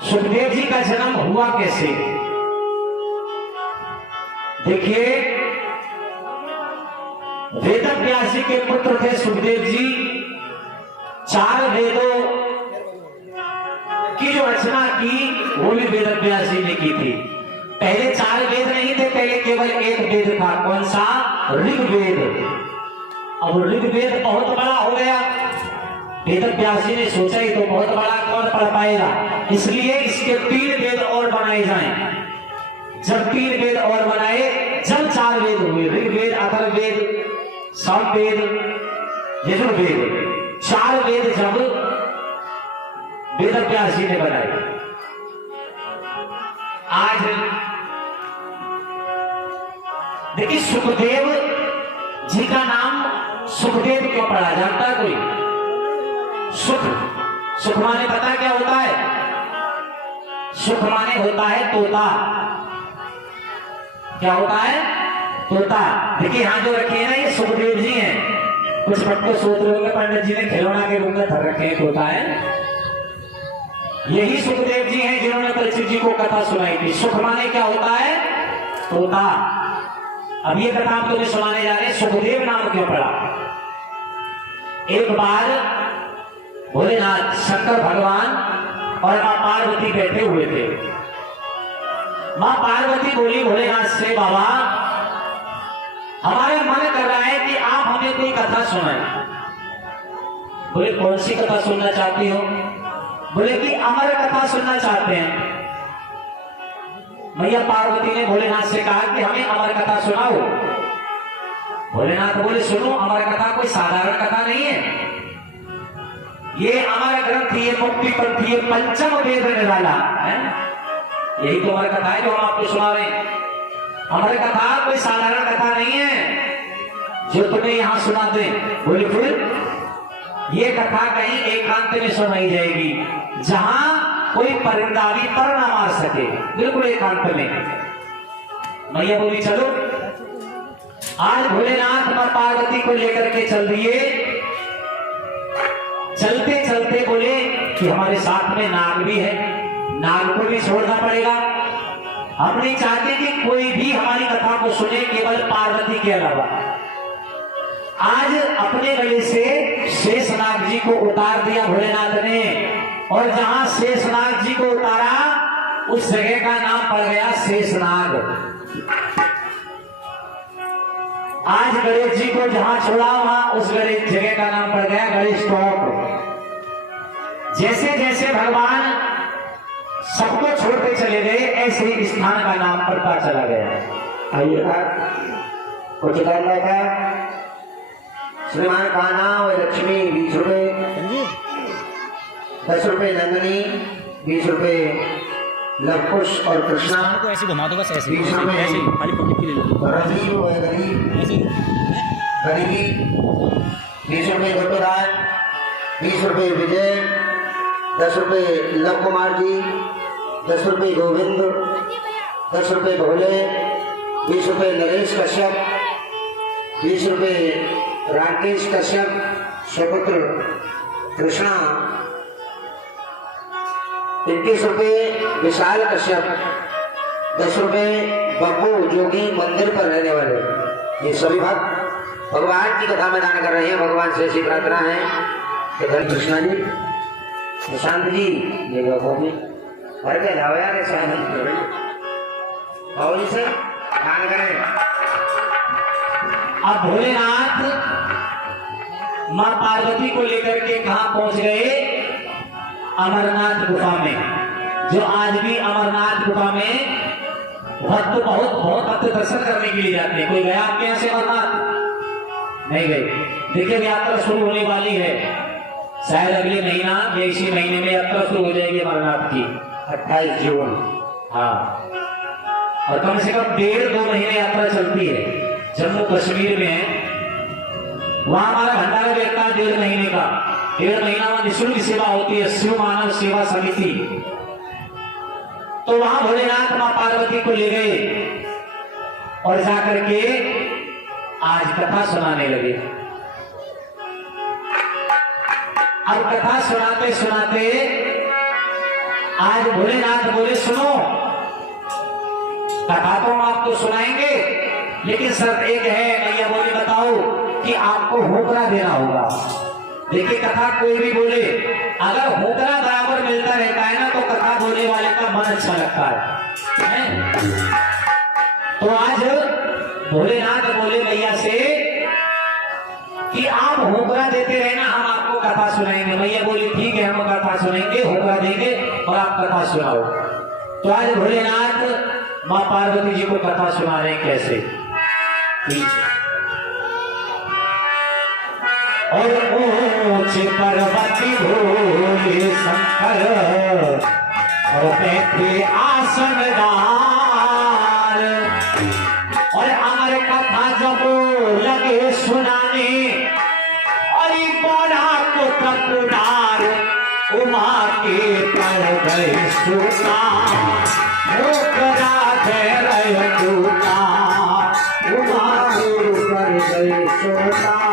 सुखदेव जी का जन्म हुआ कैसे? देखिए, वेदव्यास जी के पुत्र थे सुखदेव जी। 4 वेदों की जो रचना की वो भी वेदव्यास जी ने की थी। पहले 4 वेद नहीं थे, पहले केवल एक वेद था। कौन सा? ऋग्वेद। अब ऋग्वेद बहुत बड़ा हो गया। वेदव्यास जी ने सोचा ही तो बहुत बड़ा कौन पढ़ पाएगा, इसलिए इसके 3 वेद और बनाए जाएं। जब 3 वेद और बनाए, जब 4 वेद हुए, ऋग्वेद, अथर्ववेद, सामवेद, यजुर्वेद, 4 वेद जब वेदव्यास जी ने बनाए। आज देखिए, सुखदेव जी का नाम सुखदेव क्यों पड़ा, जानता है कोई? सुख, सुख माने पता क्या होता है? सुख माने होता है तोता। क्या होता है? तोता। देखिए यहां जो रखे हैं ना, ये सुखदेव जी हैं। कुछ बच्चे सोच रहे होंगे पंडित जी ने खिलौना के रूप में धर रखे हैं, तोता है। यही सुखदेव जी हैं जिन्होंने परीक्षित जी को कथा सुनाई थी। सुख माने क्या होता है? तोता। अब ये कथा हम तुम्हें सुनाने जा रहे हैं, सुखदेव नाम क्यों पड़ा। एक बार भोलेनाथ, शंकर भगवान और मां पार्वती बैठे हुए थे। मां पार्वती बोली भोलेनाथ से, बाबा हमारे मन कर रहा है कि आप हमें कोई कथा सुनाएं। बोले कौन सी कथा सुनना चाहती हो? बोले कि अमर कथा सुनना चाहते हैं। मैया पार्वती ने भोलेनाथ से कहा कि हमें अमर कथा सुनाओ। भोलेनाथ बोले सुनो, अमर कथा कोई साधारण कथा नहीं है। ये अमर ग्रंथ, ये मुक्ति पंथ, ये पंचम वेद निराला है। यही तो अमर कथा है जो हम आपको सुना रहे हैं। अमर कथा कोई साधारण कथा नहीं है जो तुम्हें यहां सुनाते। बोले फिर? ये कथा कहीं एकांत में सुनाई जाएगी, जहां कोई परिंदा भी पर ना मार सके, बिल्कुल एकांत में। मैया बोली चलो। आज भोलेनाथ मां पार्वती को लेकर के चल दिए। चलते चलते बोले कि हमारे साथ में नाग भी है, नाग को भी छोड़ना पड़ेगा। हम नहीं चाहते कि कोई भी हमारी कथा को सुने, केवल पार्वती के अलावा। आज अपने गले से शेषनाग जी को उतार दिया भोलेनाथ ने, और जहां शेषनाग जी को उतारा उस जगह का नाम पड़ गया शेषनाग। आज गणेश जी को जहां छोड़ा, वहां उस गणेश जगह का नाम पड़ गया गणेश टॉप। जैसे जैसे भगवान सबको छोड़ते चले गए, ऐसे ही स्थान का नाम पड़ता चला गया। आइए कुछ करना था। श्रीमान कान्हा और लक्ष्मी 20 रुपए, 10 रुपए नंदनी, 20 रुपए लवकुश और कृष्णा को ऐसे घुमा दो बस, ऐसे 20 रुपए ऐसे खाली पॉकेट के ले लो। राजीव और गरीब, ऐसे गरीबी 20 रुपए गोटोराज, 20 रुपए विजय, 10 रुपए लव कुमार जी, 10 रुपए गोविंद, 10 रुपए भोले, 20 रुपए नरेश कश्यप, 20 रुपए राकेश कश्यप, सुपुत्र कृष्णा, 21 रुपए विशाल कश्यप, 10 रुपए बब्बू जोगी मंदिर पर रहने वाले। ये सभी भक्त भगवान की कथा में दान कर रहे हैं। भगवान से ऐसी प्रार्थना है कि धन कृष्णा जी, प्रशांत जी, ये बाबू भर के लाओ यार, बाबू से दान करें। अब भोलेनाथ मां पार्वती को लेकर के कहां पहुंच गए? अमरनाथ गुफा में। जो आज भी अमरनाथ गुफा में भक्त बहुत भक्त दर्शन करने के लिए जाते हैं। कोई गया आपके यहां से अमरनाथ? नहीं गए। देखिए यात्रा शुरू होने वाली है, शायद अगले महीना या इसी महीने में यात्रा शुरू हो जाएगी अमरनाथ की, 28 जून। हाँ, और कम से कम 1.5-2 महीने यात्रा चलती है। जम्मू कश्मीर में वहां हमारा भंडारा भी लगता है 1.5 महीने का। 1.5 महीना में निःशुल्क सेवा होती है, शिव मानव सेवा समिति। तो वहां भोलेनाथ मां पार्वती को ले गए और जाकर के आज कथा सुनाने लगे। अब कथा सुनाते सुनाते आज भोलेनाथ बोले सुनो, कथा तो हम आपको सुनाएंगे, लेकिन शर्त एक है। मैया बोली बताओ कि आपको होकरा देना होगा। देखिए कथा कोई भी बोले, अगर होकरा बराबर मिलता रहता है ना तो कथा बोलने वाले का मन अच्छा लगता है? तो आज भोलेनाथ बोले मैया से कि आप होकरा देते रहना, हम आपको कथा सुनाएंगे। मैया बोली ठीक है, हम कथा सुनाएंगे, होकरा देंगे और आप कथा सुनाओ। तो आज भोलेनाथ माँ पार्वती जी को कथा सुना रहे हैं कैसे। और ऊंच पर्वती भोले शंकर और बैठे आसनदार, और अमर कथा जब लगे सुनाने, और बड़ा को तपुडार उमा के पर गए सुना, होकरा दे रहे दूना, उमा के पर गए सोना।